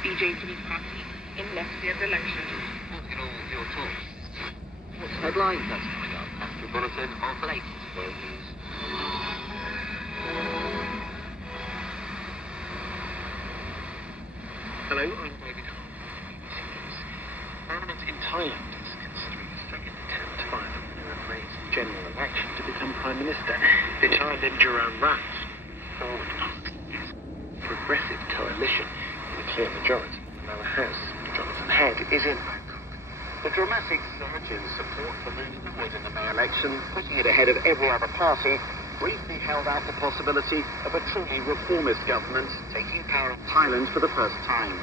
BJP party in next year's election. In all your talks, what's headlines that's coming up? After a bulletin of latest world news. Hello, I'm David Hall. Parliament in Thailand is considering a second attempt by Prime Minister's general election to become Prime Minister. The Thailand Duran Rat forward progressive coalition with a clear majority in the lower house. Jonathan Head is in Bangkok. The dramatic surge in support for moving forward in the May election, putting it ahead of every other party, briefly held out the possibility of a truly reformist government taking power in Thailand for the first time.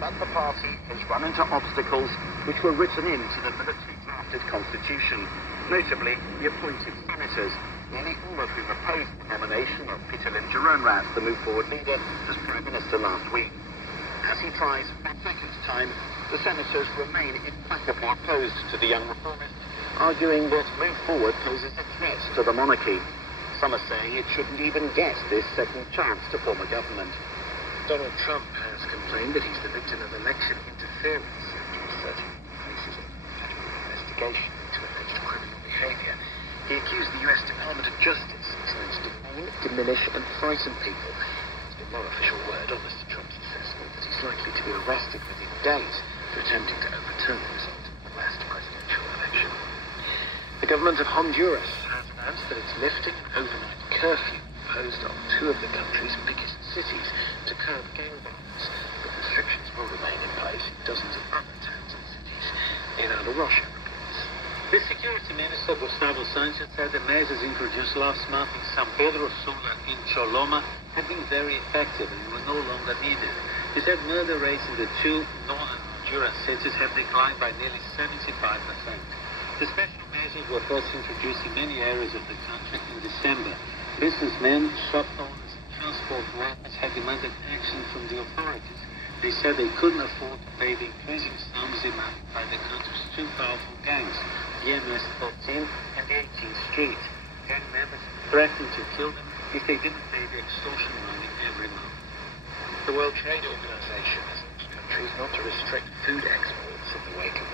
But the party has run into obstacles which were written into the military-drafted constitution, notably the appointed senators, nearly all of whom opposed the nomination of Pitalim Jaronrat, the Move Forward leader, as Prime Minister last week. As he tries for a second time, the senators remain implacably opposed to the young reformist, arguing that Move Forward poses a threat to the monarchy. Some are saying it shouldn't even get this second chance to form a government. Donald Trump has complained that he's the victim of election interference after 30 cases of federal investigation into alleged criminal behavior. He accused the US Department of Justice of trying to demean, diminish and frighten people. There's been no official word on Mr. Trump's assessment that he's likely to be arrested within days for attempting to overturn the result of the last presidential election. The government of Honduras has announced that it's lifting an overnight curfew imposed on two of the country's biggest cities to curb gang violence, but restrictions will remain in place in dozens of other towns and cities. In Ana Rocha reports. The Security Minister Gustavo Sanchez said the measures introduced last month in San Pedro Sula in Choloma had been very effective and were no longer needed. He said murder rates in the two northern Honduras cities have declined by nearly 75%. The special measures were first introduced in many areas of the country in December. Businessmen, shop owners, and transport workers had demanded action from the authorities. They said they couldn't afford to pay the increasing sums demanded by the country's two powerful gangs, the MS-13 and the 18th Street. Gang members threatened to kill them if they didn't pay the extortion money every month. The World Trade Organization has urged countries not to restrict food exports in the wake of